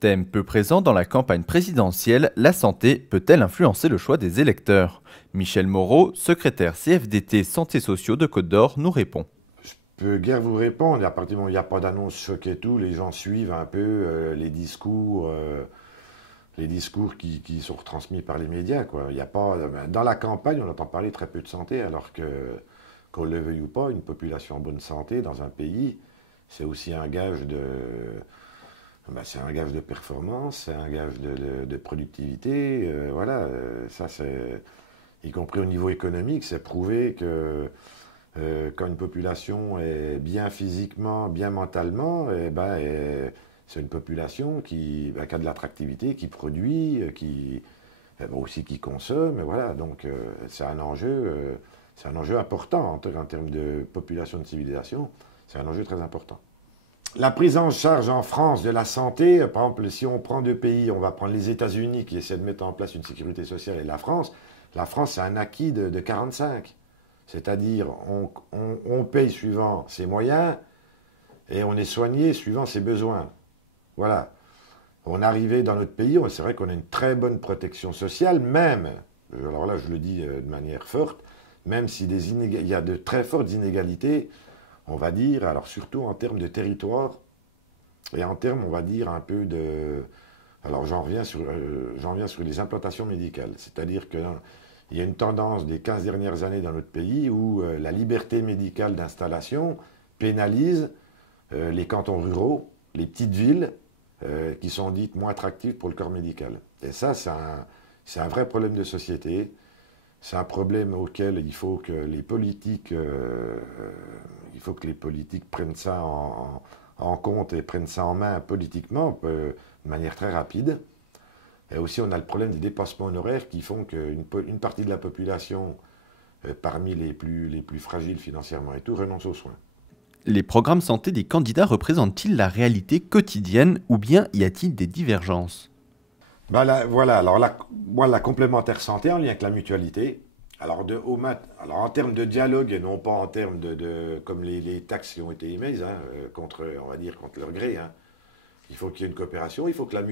Thème peu présent dans la campagne présidentielle, la santé peut-elle influencer le choix des électeurs? Michel Moreau, secrétaire CFDT Santé Sociaux de Côte d'Or, nous répond. Je peux guère vous répondre. À partir du moment où il n'y a pas d'annonce choc et tout, les gens suivent un peu les discours qui sont retransmis par les médias, quoi. Il y a pas, dans la campagne, on entend parler très peu de santé, alors que, qu'on le veuille ou pas, une population en bonne santé dans un pays, c'est aussi un gage c'est un gage de performance, c'est un gage de productivité. Voilà, ça c'est, y compris au niveau économique, c'est prouvé que quand une population est bien physiquement, bien mentalement, c'est une population qui a de l'attractivité, qui produit, aussi qui consomme. Voilà, donc c'est un enjeu important en termes de population de civilisation. C'est un enjeu très important. La prise en charge en France de la santé, par exemple, si on prend deux pays, on va prendre les États-Unis qui essaient de mettre en place une sécurité sociale et la France. La France, c'est un acquis de 45. C'est-à-dire, on paye suivant ses moyens et on est soigné suivant ses besoins. Voilà. On est arrivé dans notre pays, c'est vrai qu'on a une très bonne protection sociale, même, alors là je le dis de manière forte, même si il y a de très fortes inégalités, on va dire, alors surtout en termes de territoire et en termes, on va dire, un peu de... Alors j'en viens sur les implantations médicales, c'est-à-dire que il y a une tendance des 15 dernières années dans notre pays où la liberté médicale d'installation pénalise les cantons ruraux, les petites villes qui sont dites moins attractives pour le corps médical. Et ça, c'est un vrai problème de société. C'est un problème auquel il faut que les politiques prennent ça en compte et prennent ça en main politiquement de manière très rapide. Et aussi, on a le problème des dépassements honoraires qui font qu'une partie de la population, parmi les plus fragiles financièrement et tout, renonce aux soins. Les programmes santé des candidats représentent-ils la réalité quotidienne ou bien y a-t-il des divergences? Voilà, alors la complémentaire santé en lien avec la mutualité. Alors, alors en termes de dialogue et non pas en termes comme les taxes qui ont été émises, hein, on va dire, contre leur gré, hein. Il faut qu'il y ait une coopération, il faut que la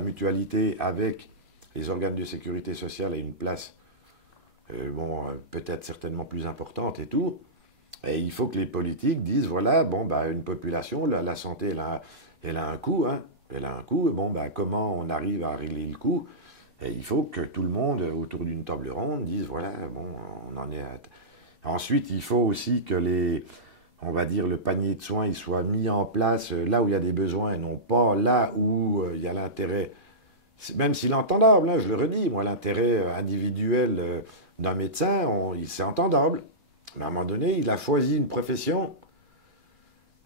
mutualité avec les organes de sécurité sociale ait une place, peut-être certainement plus importante et tout. Et il faut que les politiques disent, voilà, une population, la santé, elle a un coût, hein, elle a un coût, comment on arrive à régler le coût? Et il faut que tout le monde, autour d'une table ronde, dise, voilà, on en est Ensuite, il faut aussi que on va dire, le panier de soins, il soit mis en place là où il y a des besoins et non pas là où il y a l'intérêt, même s'il est entendable, hein, je le redis, moi, l'intérêt individuel d'un médecin, c'est entendable. Mais à un moment donné, il a choisi une profession.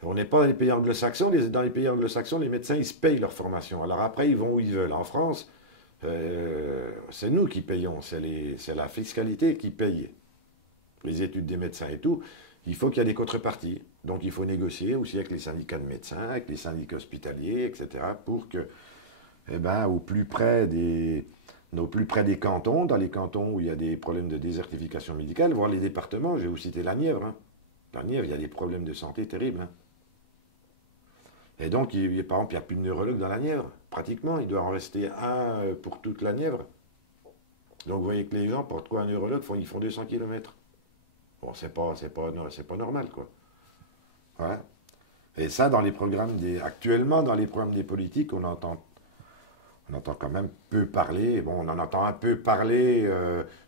On n'est pas dans les pays anglo-saxons. Dans les pays anglo-saxons, les médecins, ils se payent leur formation. Alors après, ils vont où ils veulent. En France, c'est nous qui payons. C'est la fiscalité qui paye les études des médecins et tout. Il faut qu'il y ait des contreparties. Donc il faut négocier aussi avec les syndicats de médecins, avec les syndicats hospitaliers, etc. pour que, au plus près des cantons, dans les cantons où il y a des problèmes de désertification médicale, voire les départements, je vais vous citer la Nièvre, hein. La Nièvre, il y a des problèmes de santé terribles, hein. Et donc, par exemple, il n'y a plus de neurologue dans la Nièvre, pratiquement. Il doit en rester un pour toute la Nièvre. Donc, vous voyez que les gens, pour quoi un neurologue, ils font 200 km. Bon, c'est pas normal, quoi. Voilà. Et ça, actuellement, dans les programmes des politiques, on entend quand même peu parler. Bon, on en entend un peu parler,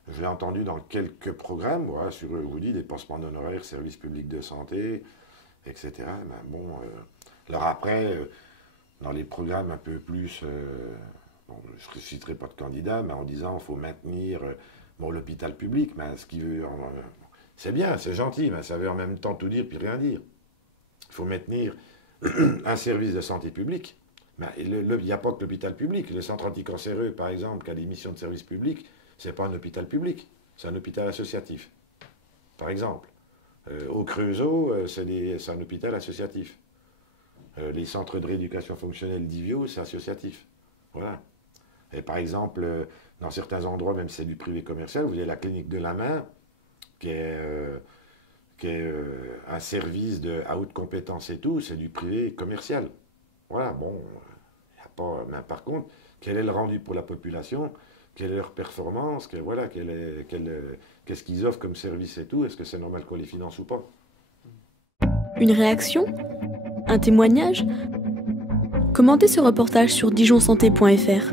je l'ai entendu dans quelques programmes, voilà, sur, je vous dis, des pansements d'honoraires, services publics de santé, etc. Alors après, dans les programmes un peu plus, je ne citerai pas de candidats, mais en disant qu'il faut maintenir l'hôpital public, ce qui veut, c'est bien, c'est gentil, mais ça veut en même temps tout dire puis rien dire. Il faut maintenir un service de santé publique. Mais il n'y a pas que l'hôpital public. Le centre anticancéreux, par exemple, qui a des missions de service public, ce n'est pas un hôpital public, c'est un hôpital associatif, par exemple. Au Creusot, c'est un hôpital associatif. Les centres de rééducation fonctionnelle d'Ivio, c'est associatif. Voilà. Et par exemple, dans certains endroits, même si c'est du privé commercial, vous avez la clinique de la main, qui est, un service à haute compétence et tout, c'est du privé commercial. Voilà, bon, Y a pas, mais par contre, quel est le rendu pour la population? Quelle est leur performance? Qu'est-ce qu'ils offrent comme service et tout? Est-ce que c'est normal qu'on les finance ou pas? Une réaction? Un témoignage? Commentez ce reportage sur dijonsanté.fr.